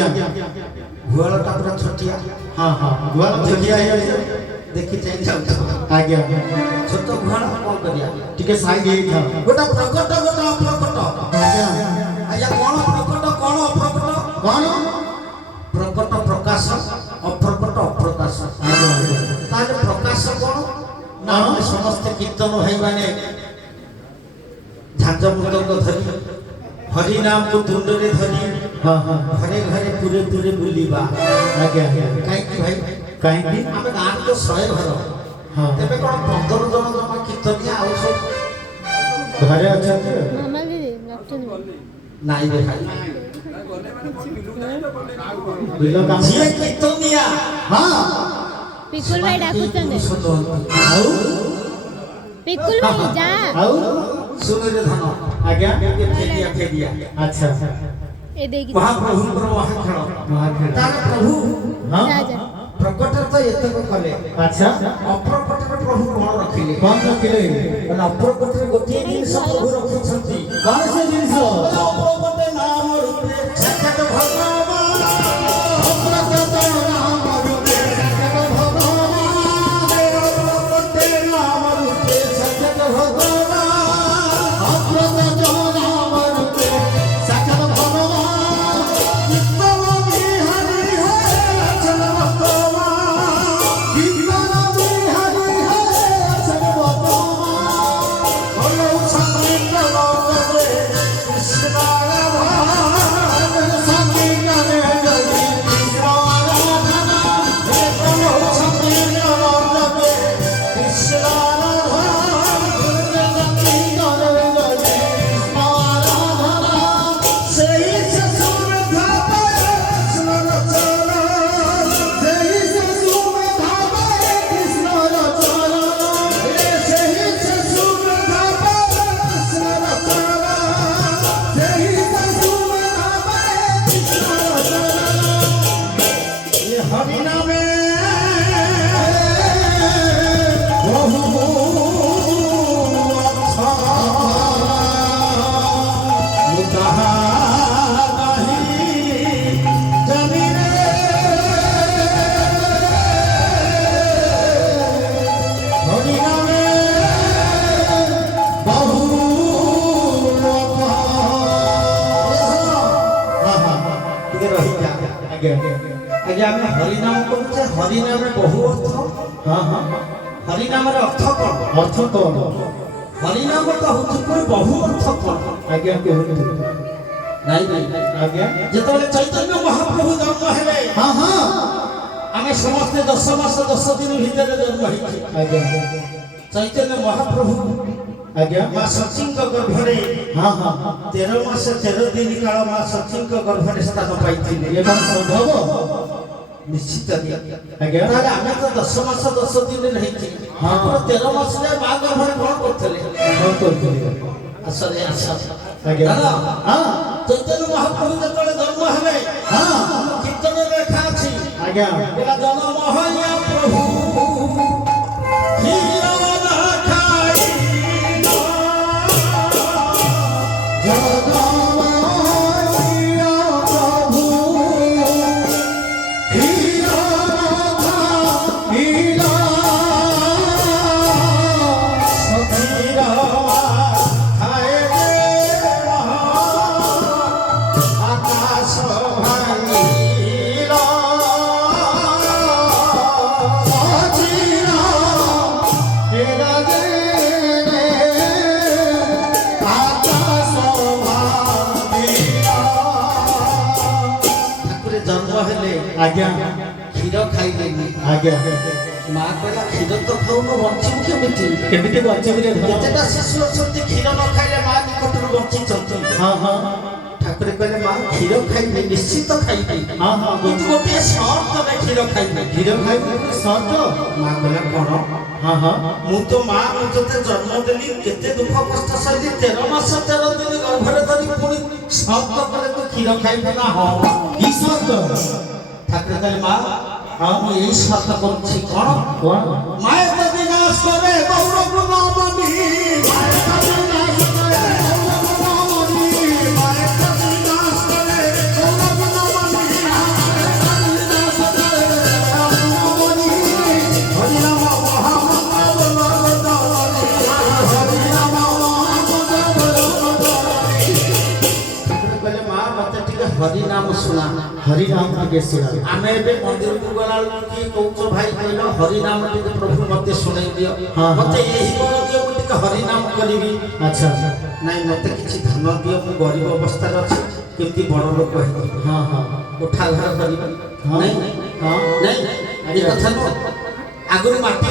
आज्ञा गुआलटा पूरा छोटिया हाँ हाँ गुआल छोटिया देखी चाहिए जाऊ आज्ञा छोट गुआल कौन करिया टिके साइड हे था गोटा प्रकट गोटा अप्रकट आज्ञा आज्ञा कौन प्रकट कौन अप्रकट कौन प्रकट प्रकाश अप्रकट अप्रकाश ताले प्रकाश कौन ना समस्त कीर्तन भाई माने झांझ मृदंग धरी हरि नाम को तुंडरे धरी हाँ हाँ घरे घरे पूरे पूरे बुलिबा आज्ञा कहीं भाई कहीं आम गाँव तो 100 घर हाँ तेरे कौन 15 जन जमा कीर्तनिया आउ सब घरे अच्छा मामा दीदी डॉक्टर नाई रे भाई बिलो काम जे कीर्तनिया हाँ पिकुल भाई डाकुचंदे आउ पिकुल भाई जा आउ सुन रे धन आज्ञा ये फेरिया अच्छा ए देगी महाप्रभु पर महाखेल महाखेल तार प्रभु हाँ जा जा प्रकट तो एतक कले अच्छा अप्रकट प्रभु कौन रखिले कौन रखिले माने अप्रकट गोटे जिनिस प्रभु रखिछंती कौन से जिनिस अप्रकट नाम रूपे साक्षात भगवान अप्रकट नाम रूपे साक्षात भगवान अप्रकट नाम रूपे साक्षात भगवान अप्रकट नाम रूपे साक्षात भगवान नित्य बिहारी है अचल भगवान नित्य बिहारी है अचल भगवान बोलो संगीत लोगे कृष्ण राधा संगीत ने जगी कृष्ण राधा हे बोलो संगीत लोगे कृष्ण राधा संगीत ने जगी कृष्ण राधा सही से सुरधा कृष्ण रचना सही से सुरधा कृष्ण रचना सही से सुरधा कृष्ण रचना सही से सुरधा कृष्ण रचना ये हरि नामे बहु अच्छा मुताहा नहीं जानी रे हरि नामे बहु हाँ हाँ ଟିକେ ରହିଯା आज्ञा ଆଜ୍ଞା ଆମେ ହରି ନାମ କରୁଛେ ହରି ନାମରେ ବହୁ ଅର୍ଥ हाँ हाँ ହରି ନାମର ଅର୍ଥ କ'ଣ अर्थ कौन ହରି ନାମ ତ ହଉଛି ପୁଣି ବହୁ ଅର୍ଥ କ'ଣ आज्ञा को ନାଇଁ ନାଇଁ आज्ञा ଯେତେବେଳେ ଚୈତନ୍ୟ ମହାପ୍ରଭୁ ଜନ୍ମ ହେଲେ हाँ हाँ ଆମେ ସମସ୍ତେ 10 ମାସ 10 ଦିନ ଭିତରେ ଜନ୍ମ ହେଇଛୁ आज्ञा ଚୈତନ୍ୟ ମହାପ୍ରଭୁ आज्ञା ମା ସତୀଙ୍କ ଗର୍ଭରେ हाँ हाँ 13 ମାସ 13 ଦିନ କାଳ ମା ସତୀଙ୍କ ଗର୍ଭରେ ସ୍ଥାନ ପାଇଥିଲେ ये बात संभव ନିଶ୍ଚିତ आज्ञା ତାହେଲେ ଆମେ ତ 10 ମାସ 10 ଦିନ ହେଇଛି ହଁ। 13 ମାସ ଯାଏ ମା ଗର୍ଭରେ କ'ଣ କରୁଥିଲେ कौन करते ଆସରେ ଆସ आज्ञा हाँ ଚୈତନ୍ୟ ମହାପ୍ରଭୁ ଯେତେବେଳେ ଜନ୍ମ ହେଲେ हाँ କୀର୍ତ୍ତନରେ ଲେଖା ଅଛି आज्ञा ଏଟା ଜନ୍ମ ହଇଆ ପ୍ରଭୁ କ୍ଷୀର ନ ଖାଇ ସତୀର ଖାଏ ଆକାଶ ଭାଙ୍ଗିଲା ଠାକୁରେ ଜନ୍ମ ହେଲେ आज्ञा କ୍ଷୀର ଖାଇଲେନି आज्ञा ମା କହିଲା କ୍ଷୀର ତ ଖାଉନ ବଞ୍ଚିବୁ କେମିତି केमिति बच्चे भी କେତେଟା ଶିଶୁ ଅଛନ୍ତି କ୍ଷୀର ନ ଖାଇଲେ ମା ନିକଟରୁ ବଞ୍ଚିଛନ୍ତି हाँ हाँ ଠାକୁରେ କହିଲେ ମା କ୍ଷୀର ଖାଇବି ନିଶ୍ଚିତ ଖାଇବି हाँ हाँ କିନ୍ତୁ ଗୋଟିଏ ସର୍ତ୍ତରେ କ୍ଷୀର ଖାଇବି हीरो भाई सर तो ମା କହିଲା କ'ଣ हाँ हाँ ମୁଁ ତ ମା ମୁଁ ତୋତେ ଜନ୍ମ ଦେଲି କେତେ ଦୁଃଖ କଷ୍ଟ ସହିଲି 13 ମାସ 13 ଦିନ ଗର୍ଭରେ ଧରି ପୁଣି ସର୍ତ୍ତ କଲେ ତୁ କ୍ଷୀର ଖାଇବୁ ନା ହଁ की सर तो ଠାକୁରେ କହିଲେ ମା ହଁ ମୁଁ ଏଇ ସର୍ତ୍ତ କରୁଛି କ'ଣ कौन ମାଏ ତ ବିନାଶ କରେ ଗୌରବ ନାମନି ମାଏ ତ ବିନାଶ କରେ ଗୌରବ ନାମନି ମାଏ ତ ବିନାଶ କରେ ଗୌରବ ନାମନି ହରି ନାମ ଶୁଣା हरि नाम ଟିକେ ଶୁଣା ଆମେ ଏବେ ମନ୍ଦିରକୁ ଗଲାବେଳକୁ କିଏ କହୁଛ ଭାଇ କହିଲ ହରି ନାମ ଟିକେ ପ୍ରଭୁ ମତେ ଶୁଣେଇ ଦିଅ ହଁ, ହଁ। ମତେ ଏହି ବଳ ଦିଅ ମୁଁ ଟିକେ ହରି ନାମ କରିବି अच्छा ନାଇଁ ମତେ କିଛି ଧନ ଦିଅ ମୁଁ ଗରିବ ଅବସ୍ଥାରେ ଅଛି କେମିତି ବଡ଼ ଲୋକ ହେଇଯିବି हाँ हाँ ଉଠା ଘର କରିବି ହଁ ନାଇଁ हाँ ନାଇଁ ଏ କଥା ନୁହଁ ଆଗରୁ ମାଟି